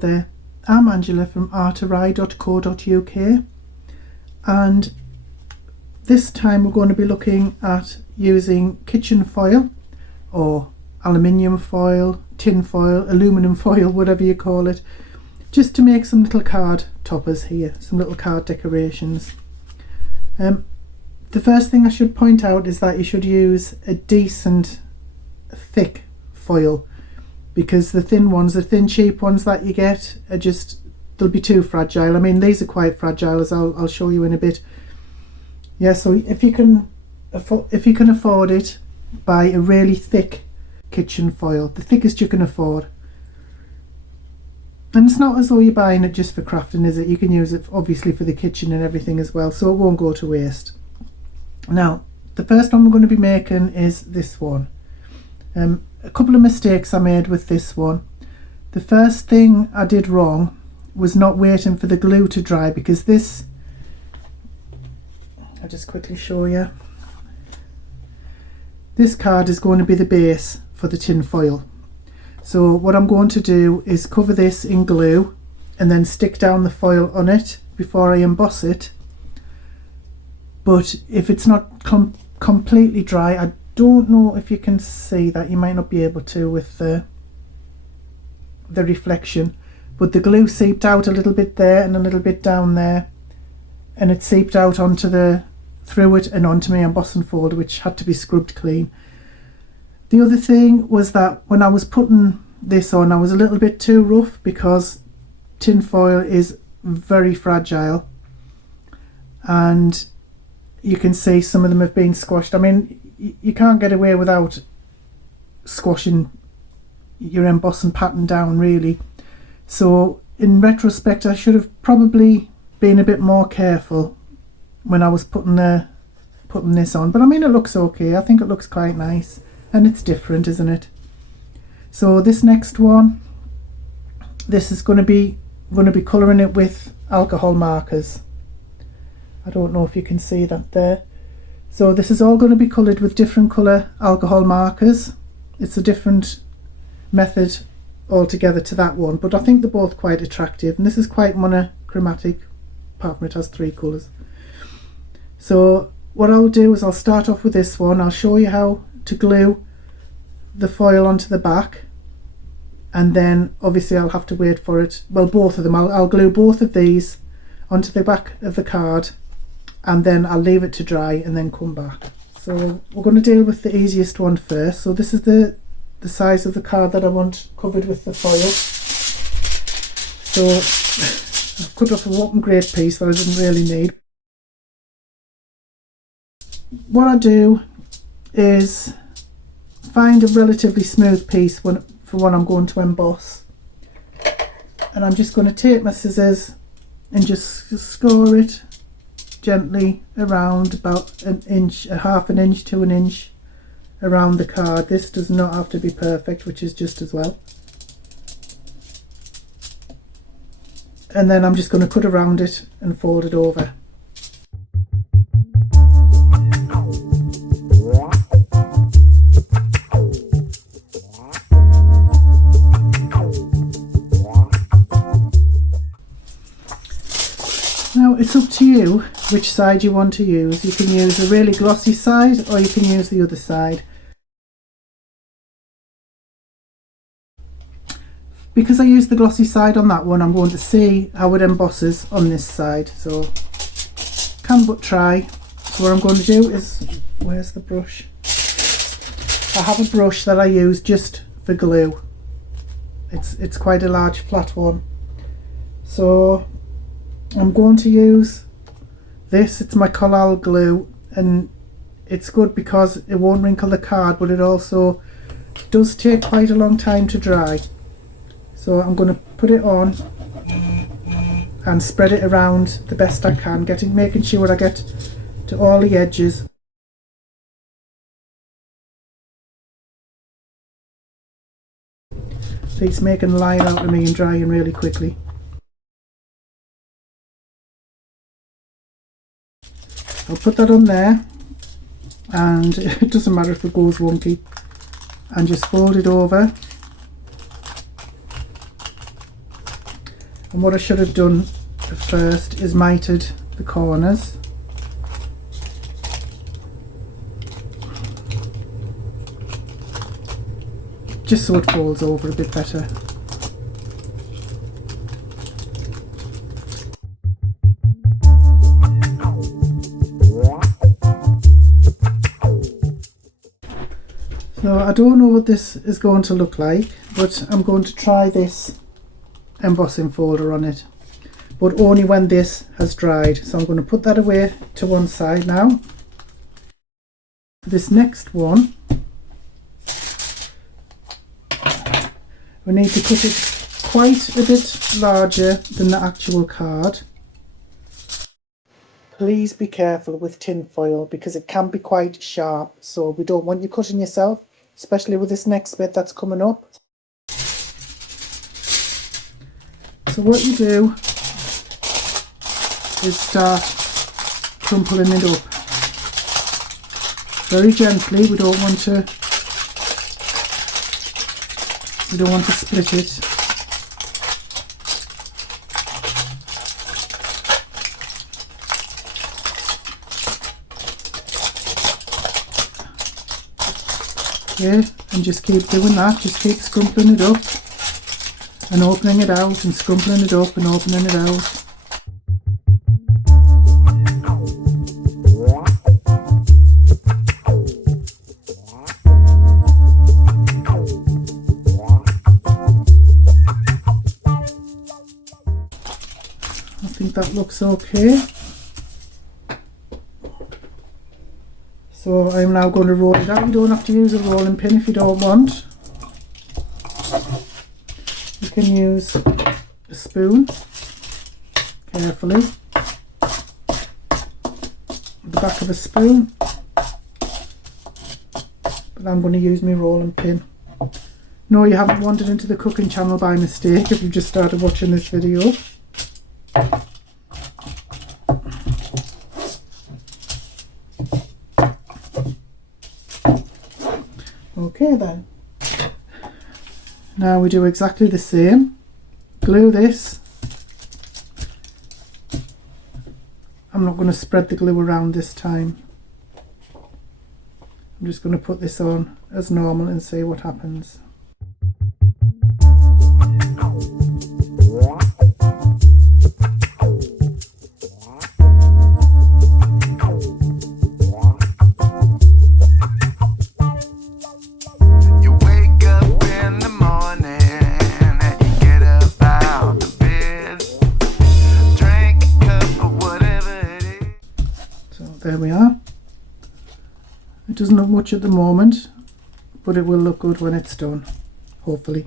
there. I'm Angela from artorai.co.uk, and this time we're going to be looking at using kitchen foil or aluminium foil, tin foil, aluminum foil, whatever you call it, just to make some little card toppers here, some little card decorations. The first thing I should point out is that you should use a decent thick foil, because the thin ones, the thin cheap ones that you get are just, they'll be too fragile. I mean, these are quite fragile, as I'll show you in a bit. Yeah, so if you can afford it, buy a really thick kitchen foil, the thickest you can afford. And it's not as though you're buying it just for crafting, is it? You can use it obviously for the kitchen and everything as well, so it won't go to waste. Now, the first one we're going to be making is this one. A couple of mistakes I made with this one. The first thing I did wrong was not waiting for the glue to dry, because this, I'll just quickly show you. This card is going to be the base for the tin foil. So what I'm going to do is cover this in glue and then stick down the foil on it before I emboss it. But if it's not completely dry, I don't know if you can see that, you might not be able to with the reflection, but the glue seeped out a little bit there and a little bit down there, and it seeped out through it and onto my embossing folder, which had to be scrubbed clean. The other thing was that when I was putting this on, I was a little bit too rough, because tin foil is very fragile, and you can see some of them have been squashed. I mean, you can't get away without squashing your embossing pattern down, really. So in retrospect, I should have probably been a bit more careful when I was putting this on. But I mean, it looks okay. I think it looks quite nice, and it's different, isn't it? So this next one, this is going to be colouring it with alcohol markers. I don't know if you can see that there. So this is all going to be coloured with different colour alcohol markers. It's a different method altogether to that one, but I think they're both quite attractive, and this is quite monochromatic, apart from it has 3 colours. So what I'll do is I'll start off with this one. I'll show you how to glue the foil onto the back, and then obviously I'll have to wait for it, well, both of them, I'll glue both of these onto the back of the card, and then I'll leave it to dry and then come back. So we're going to deal with the easiest one first. So this is the size of the card that I want covered with the foil. So I've cut off a whopping great piece that I didn't really need. What I do is find a relatively smooth piece for what I'm going to emboss, and I'm just going to take my scissors and just score it gently around about an inch, a half an inch to an inch around the card. This does not have to be perfect, which is just as well. And then I'm just going to cut around it and fold it over. Now it's up to you which side you want to use. You can use a really glossy side, or you can use the other side. Because I used the glossy side on that one, I'm going to see how it embosses on this side. So can but try. So what I'm going to do is, where's the brush? I have a brush that I use just for glue. It's quite a large flat one. So I'm going to use this. It's my collal glue, and it's good because it won't wrinkle the card, but it also does take quite a long time to dry. So I'm going to put it on and spread it around the best I can, making sure I get to all the edges. So it's making a line out of me and drying really quickly. I'll put that on there, and it doesn't matter if it goes wonky, and just fold it over And what I should have done first is mited the corners. Just so it folds over a bit better. So I don't know what this is going to look like, but I'm going to try this embossing folder on it, but only when this has dried. So I'm going to put that away to one side now. For this next one, we need to cut it quite a bit larger than the actual card. Please be careful with tin foil because it can be quite sharp, so we don't want you cutting yourself, especially with this next bit that's coming up. So what you do is start crumpling it up very gently. We don't want to split it. Okay, and just keep doing that, just keep scrumpling it up and opening it out and scrumpling it up and opening it out. I think that looks okay. So I'm now going to roll it out. You don't have to use a rolling pin if you don't want. You can use a spoon carefully, the back of a spoon, but I'm going to use my rolling pin. No, you haven't wandered into the cooking channel by mistake if you've just started watching this video. Okay then, now we do exactly the same. Glue this. I'm not going to spread the glue around this time. I'm just going to put this on as normal and see what happens. There we are. It doesn't look much at the moment, but it will look good when it's done, hopefully.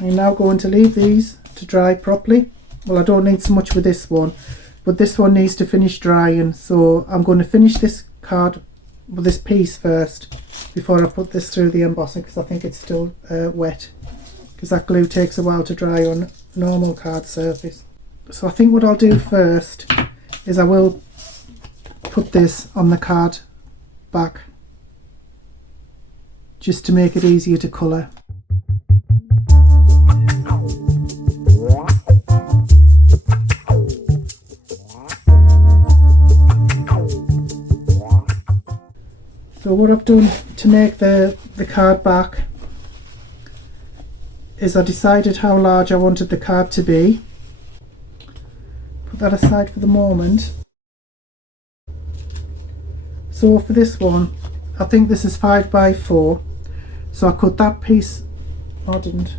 I'm now going to leave these to dry properly. Well, I don't need so much with this one, but this one needs to finish drying, so I'm going to finish this card with this piece first before I put this through the embossing, because I think it's still wet, because that glue takes a while to dry on a normal card surface. So I think what I'll do first is I will put this on the card back just to make it easier to colour. So what I've done to make the card back is I decided how large I wanted the card to be. Put that aside for the moment. So for this one, I think this is 5 by 4. So I cut that piece, I didn't.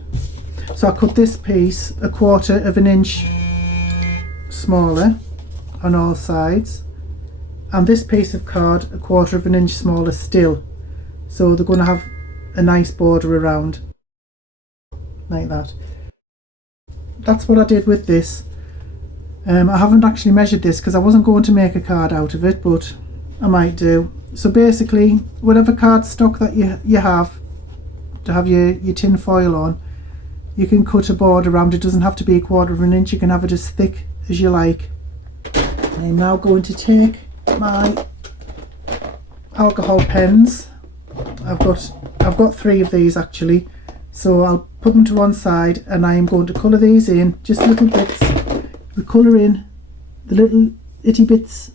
So I cut this piece 1/4 of an inch smaller on all sides, and this piece of card 1/4 of an inch smaller still. So they're going to have a nice border around, like that. That's what I did with this. I haven't actually measured this because I wasn't going to make a card out of it, but I might do. So basically, whatever cardstock that you have to have your tin foil on, you can cut a border around. It doesn't have to be 1/4 of an inch. You can have it as thick as you like. I'm now going to take my alcohol pens. I've got 3 of these actually. So I'll put them to one side and I am going to colour these in, just little bits. We colour in the little itty bits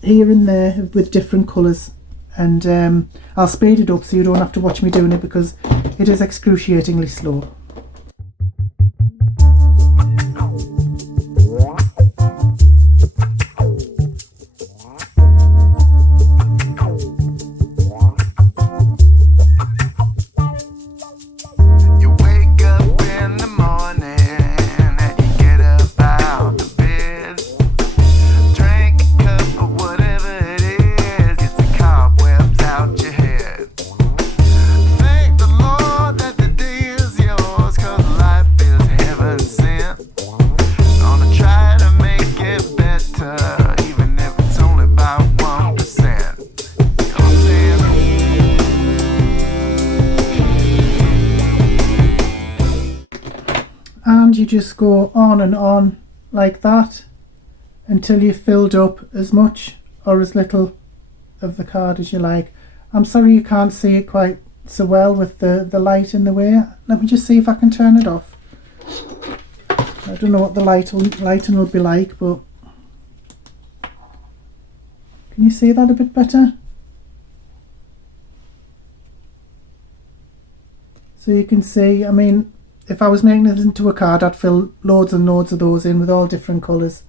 here and there with different colours, and I'll speed it up so you don't have to watch me doing it because it is excruciatingly slow. And you just go on and on like that until you've filled up as much or as little of the card as you like. I'm sorry you can't see it quite so well with the light in the way. Let me just see if I can turn it off. I don't know what the lighting will be like, but can you see that a bit better? So you can see, I mean, if I was making this into a card, I'd fill loads and loads of those in with all different colours.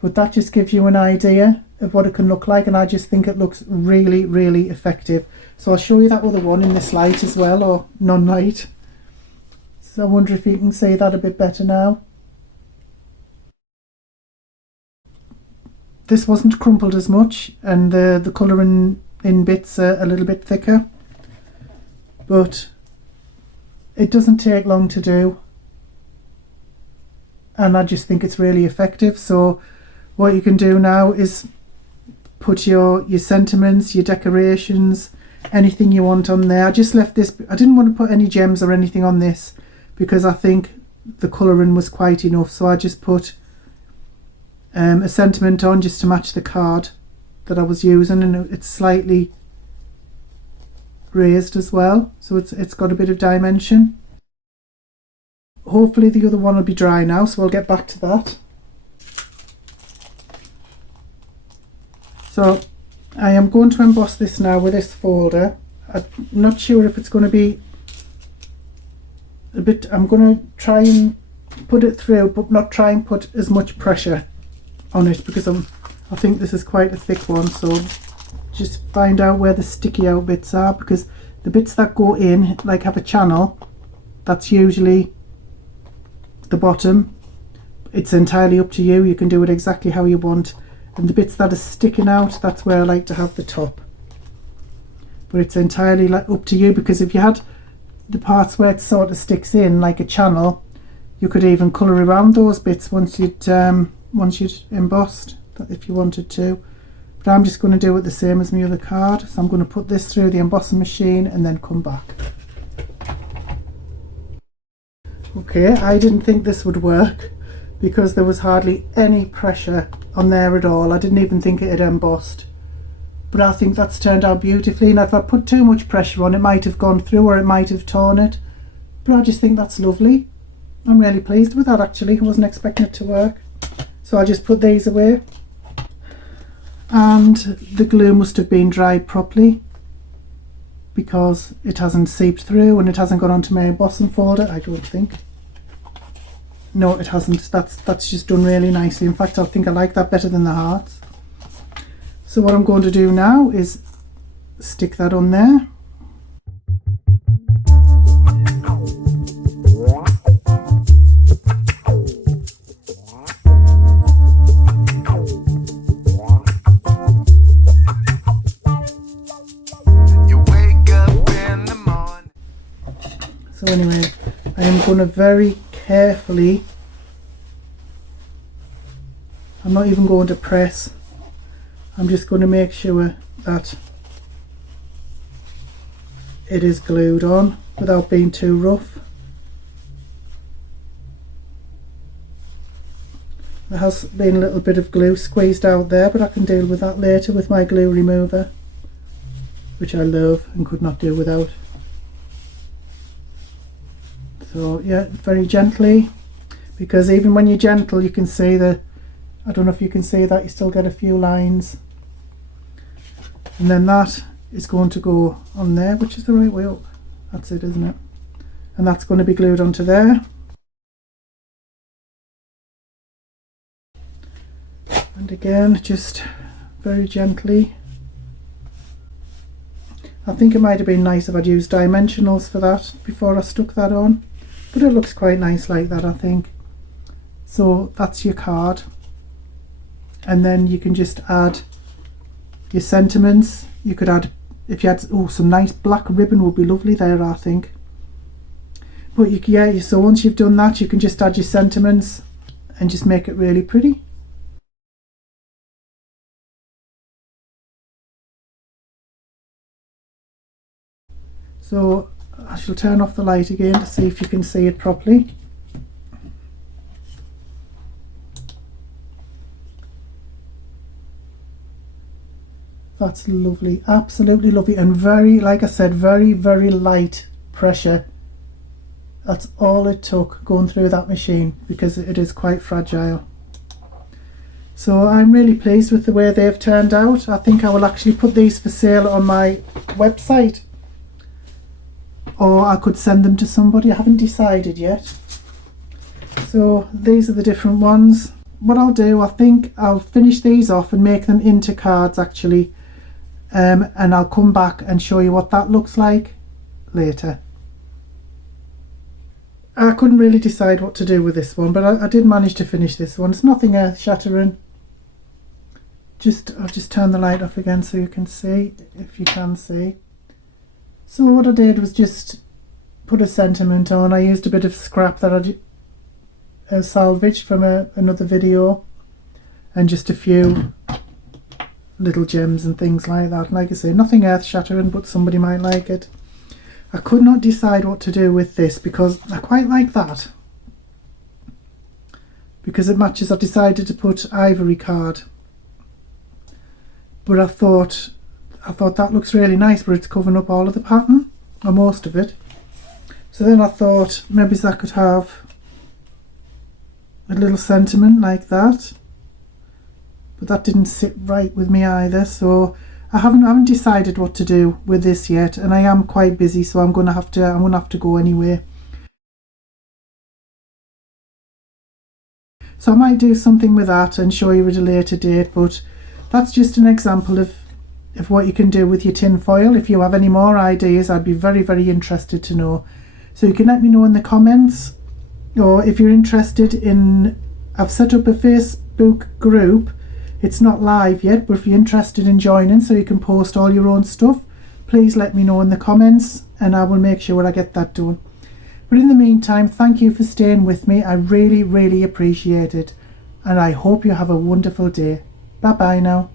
But that just gives you an idea of what it can look like, and I just think it looks really, really effective. So I'll show you that other one in this light as well, or non-light. So I wonder if you can see that a bit better now. This wasn't crumpled as much, and the colouring in bits are a little bit thicker. But it doesn't take long to do, and I just think it's really effective. So what you can do now is put your sentiments, your decorations, anything you want on there. I just left this, I didn't want to put any gems or anything on this because I think the colouring was quite enough, so I just put a sentiment on just to match the card that I was using, and it's slightly raised as well, so it's got a bit of dimension. Hopefully the other one will be dry now, so I'll get back to that. So I am going to emboss this now with this folder. I'm not sure if it's going to be a bit, I'm going to try and put it through, but not try and put as much pressure on it because I think this is quite a thick one. So just find out where the sticky out bits are, because the bits that go in like have a channel, that's usually the bottom. It's entirely up to you, you can do it exactly how you want, and the bits that are sticking out, that's where I like to have the top. But it's entirely up to you, because if you had the parts where it sort of sticks in like a channel, you could even colour around those bits once you'd embossed, if you wanted to. But I'm just going to do it the same as my other card. So I'm going to put this through the embossing machine and then come back. Okay, I didn't think this would work because there was hardly any pressure on there at all. I didn't even think it had embossed. But I think that's turned out beautifully. Now if I put too much pressure on, it might have gone through or it might have torn it. But I just think that's lovely. I'm really pleased with that actually. I wasn't expecting it to work. So I just put these away. And the glue must have been dried properly because it hasn't seeped through and it hasn't gone onto my embossing folder, I don't think. No, it hasn't. That's just done really nicely. In fact, I think I like that better than the hearts. So what I'm going to do now is stick that on there. So anyway, I am going to very carefully, I'm not even going to press, I'm just going to make sure that it is glued on without being too rough. There has been a little bit of glue squeezed out there, but I can deal with that later with my glue remover, which I love and could not do without. So yeah, very gently, because even when you're gentle you can see the, I don't know if you can see that, you still get a few lines. And then that is going to go on there, which is the right way up. That's it, isn't it? And that's going to be glued onto there. And again, just very gently. I think it might have been nice if I'd used dimensionals for that before I stuck that on, but it looks quite nice like that, I think. So that's your card, and then you can just add your sentiments. You could add, if you had, oh, some nice black ribbon would be lovely there, I think. But yeah, so once you've done that, you can just add your sentiments and just make it really pretty. So I shall turn off the light again to see if you can see it properly. That's lovely, absolutely lovely, and very, like I said, very, very light pressure. That's all it took going through that machine, because it is quite fragile. So I'm really pleased with the way they've turned out. I think I will actually put these for sale on my website, or I could send them to somebody. I haven't decided yet. So these are the different ones. What I'll do, I think I'll finish these off and make them into cards actually, and I'll come back and show you what that looks like later. I couldn't really decide what to do with this one, but I did manage to finish this one. It's nothing earth-shattering. I'll just turn the light off again so you can see, if you can see. So what I did was just put a sentiment on. I used a bit of scrap that I salvaged from another video, and just a few little gems and things like that. And like I say, nothing earth-shattering, but somebody might like it. I could not decide what to do with this, because I quite like that, because it matches. I decided to put Ivory card, but I thought that looks really nice, but it's covering up all of the pattern, or most of it. So then I thought maybe I could have a little sentiment like that, but that didn't sit right with me either. So I haven't decided what to do with this yet, and I am quite busy, so I'm gonna have to go anyway. So I might do something with that and show you at a later date, but that's just an example of what you can do with your tin foil. If you have any more ideas, I'd be very, very interested to know. So you can let me know in the comments, or if you're interested in, I've set up a Facebook group. It's not live yet, but if you're interested in joining so you can post all your own stuff, please let me know in the comments and I will make sure I get that done. But in the meantime, thank you for staying with me. I really, really appreciate it, and I hope you have a wonderful day. Bye bye now.